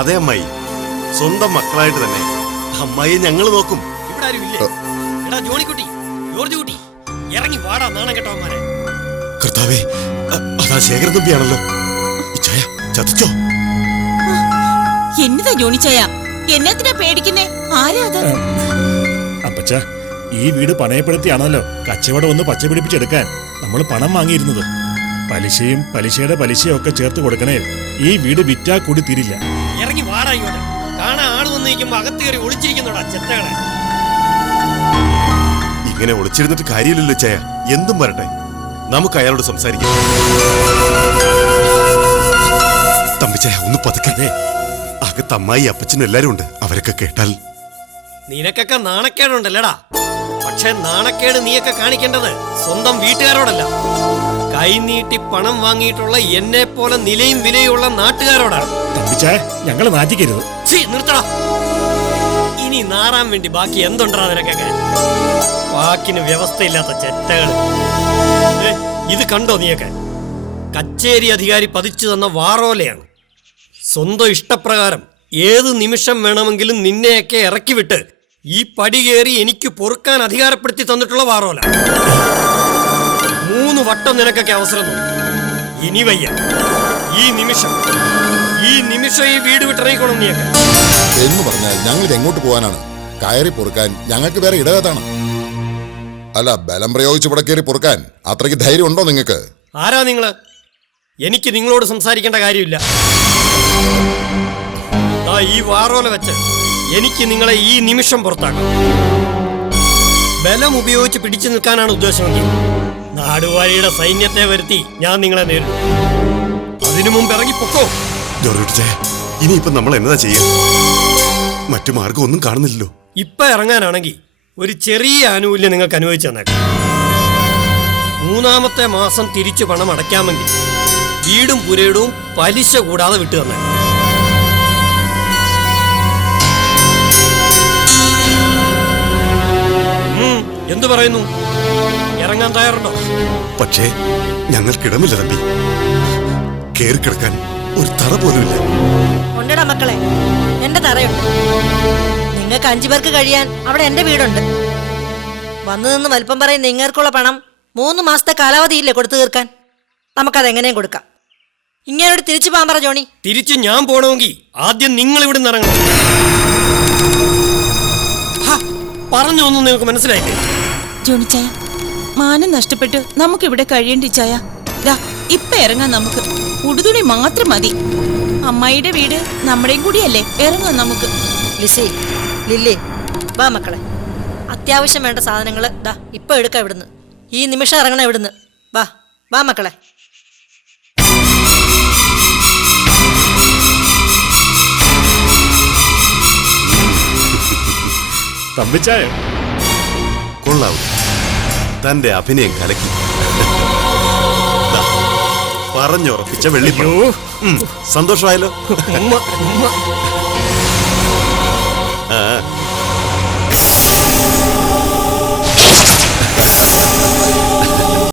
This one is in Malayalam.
അതെ അമ്മായി, സ്വന്തം മക്കളായിട്ട് തന്നെ അമ്മായി ഞങ്ങൾ നോക്കും. ഇവിടെ ആരും ഇല്ലേ? എടാ ജോണിക്കുട്ടി, ജോർജ് കുട്ടി, ഇറങ്ങി വാടാ നാണം കെട്ടവന്മാരെ. കർത്താവേ, അതാ ശേഖരൻ തമ്പിയാണല്ലോ. ഇച്ചായ ചതിച്ചോ? എന്നതാ ജോണിച്ചായ, എന്നത്തിനാ പേടിക്കുന്നേ? ആരാ അത്? അപ്പച്ച, ഈ വീട് പണയപ്പെടുത്തിയാണല്ലോ കച്ചവടം ഒന്ന് പച്ച പിടിപ്പിച്ചെടുക്കാൻ നമ്മൾ പണം വാങ്ങിയിരുന്നത്. പലിശയും പലിശയുടെ പലിശയും ഒക്കെ ചേർത്ത് കൊടുക്കണേ. ഈ വീട് വിറ്റാ കൂടി തീരില്ല. ഇറങ്ങി വാടാ ഇങ്ങോട്ട്. കാണാൻ ആള് വന്ന് നിൽക്കുമ്പോ അകത്ത് കയറി ഒളിച്ചിരിക്കുന്നോടാ ചെത്തകളെ. ഇങ്ങനെ ഒളിച്ചിരുന്നിട്ട് കാര്യമില്ലല്ലോ ചായ. എന്തും വരട്ടെ, നമുക്ക് അയാളോട് സംസാരിക്കാം. തമ്പിച്ചായ ഒന്ന് പതുക്കെ. അകത്ത് അമ്മായി അപ്പച്ചനും എല്ലാരും ഉണ്ട്. അവരൊക്കെ കേട്ടാൽ നിനക്കൊക്കെ നാണക്കേടുണ്ടല്ലടാ. പക്ഷെ നാണക്കേട് നീയൊക്കെ കാണിക്കേണ്ടത് സ്വന്തം വീട്ടുകാരോടല്ല, കൈനീട്ടി പണം വാങ്ങിയിട്ടുള്ള എന്നെ പോലെ നിലയും വിലയുള്ള നാട്ടുകാരോടാണ്. തമ്പിച്ചായ, ഞങ്ങളെ നാറ്റിക്കരുത്. നിർത്തടാ. ഇനി നാറാൻ വേണ്ടി ബാക്കി എന്തുണ്ടാ നിനക്കൊക്കെ? വാക്കിന് വ്യവസ്ഥയില്ലാത്ത ചെറ്റകള്. ഇത് കണ്ടോ നീയൊക്കെ? കച്ചേരി അധികാരി പതിച്ചു തന്ന വാറോലയാണ്. സ്വന്തം ഇഷ്ടപ്രകാരം ഏത് നിമിഷം വേണമെങ്കിലും നിന്നെയൊക്കെ ഇറക്കി വിട്ട് ഈ പടി കയറി എനിക്ക് പൊറുക്കാൻ അധികാരപ്പെടുത്തി തന്നിട്ടുള്ള വാറോല. 3 വട്ടം നിനക്കൊക്കെ അവസരം തന്നു. ഇനി വയ്യ. ഈ നിമിഷം ഈ വീട് വിട്ടിറങ്ങിക്കോണം നീയൊക്കെ. എന്ന് പറഞ്ഞാൽ ഞങ്ങൾ എങ്ങോട്ട് പോകാനാണ്? കയറി പൊറുക്കാൻ ഞങ്ങൾക്ക് വേറെ ഇടതാണ്. അല്ല, ബലം പ്രയോഗിച്ച് ഇവിടെ കയറി പൊറുക്കാൻ അത്രയ്ക്ക് ധൈര്യം ഉണ്ടോ നിങ്ങൾക്ക്? ആരാ നിങ്ങള്? എനിക്ക് നിങ്ങളോട് സംസാരിക്കേണ്ട കാര്യമില്ല. ഈ വാറോല വെച്ച് എനിക്ക് നിങ്ങളെ ഈ നിമിഷം പുറത്താക്കാം. ബലം ഉപയോഗിച്ച് പിടിച്ചു നിൽക്കാനാണ് ഉദ്ദേശമെങ്കിൽ നാടുവാഴിയുടെ സൈന്യത്തെ വരുത്തി ഞാൻ നിങ്ങളെ നേരിടും. അതിനു മുമ്പ് ഇറങ്ങിപ്പൊക്കോ. ഇനിയിപ്പൊ നമ്മൾ എന്നതാ ചെയ്യാ? മറ്റു മാർഗം ഒന്നും കാണുന്നില്ലല്ലോ. ഇപ്പൊ ഇറങ്ങാനാണെങ്കിൽ ഒരു ചെറിയ ആനുകൂല്യം നിങ്ങൾക്ക് അനുവദിച്ചു തന്നേക്കാം. 3-ാമത്തെ മാസം തിരിച്ചു പണം അടയ്ക്കാമെങ്കിൽ വീടും പുരയിടവും പലിശ കൂടാതെ വിട്ടു തന്നേക്കാം. എന്തു പറയുന്നു? ഇറങ്ങാൻ തയ്യാറുണ്ടോ? പക്ഷേ ഞങ്ങൾക്കിടമില്ല തമ്പി. കേറി കിടക്കാൻ ഒരു തറ പോലുമില്ല. ഉണ്ടടാ മക്കളെ, എന്റെ തറയുണ്ട്. നിങ്ങൾക്ക് 5 പേർക്ക് കഴിയാൻ അവിടെ എന്റെ വീടുണ്ട്. വന്നു നിന്ന് വലിപ്പം പറയും നിങ്ങൾക്കുള്ള പണം 3 മാസത്തെ കാലാവധിയില്ലേ കൊടുത്തു തീർക്കാൻ? നമുക്കതെങ്ങനെയും കൊടുക്കാം. ഇങ്ങനോട് തിരിച്ചു പോകാൻ പറ ജോണി. തിരിച്ചു ഞാൻ പോണമെങ്കിൽ ആദ്യം നിങ്ങൾ ഇവിടെ നിന്ന് ഇറങ്ങണം. പറഞ്ഞൊന്നും നിങ്ങൾക്ക് മനസ്സിലായില്ലേ? ജോണിച്ചായ, മാനം നഷ്ടപ്പെട്ട് നമുക്കിവിടെ കഴിയേണ്ടി ചായ. ഇപ്പൊ ഇറങ്ങാൻ നമുക്ക്. ഉടുതുണി മാത്രം മതി. അമ്മായിയുടെ വീട് നമ്മുടെയും കൂടിയല്ലേ. ഇറങ്ങാൻ നമുക്ക്. ലിസി, ലില്ലി, വാ മക്കളെ. അത്യാവശ്യം വേണ്ട സാധനങ്ങൾ ഇപ്പൊ എടുക്കാം ഇവിടുന്ന്. ഈ നിമിഷം ഇറങ്ങണം ഇവിടുന്ന്. വാ വാ മക്കളെ. തമ്പിച്ചായ, കൊള്ളാവും. തന്റെ അഭിനയം കലക്കി. പറഞ്ഞുറപ്പിച്ച വെള്ളിപ്പോ. സന്തോഷമായല്ലോ.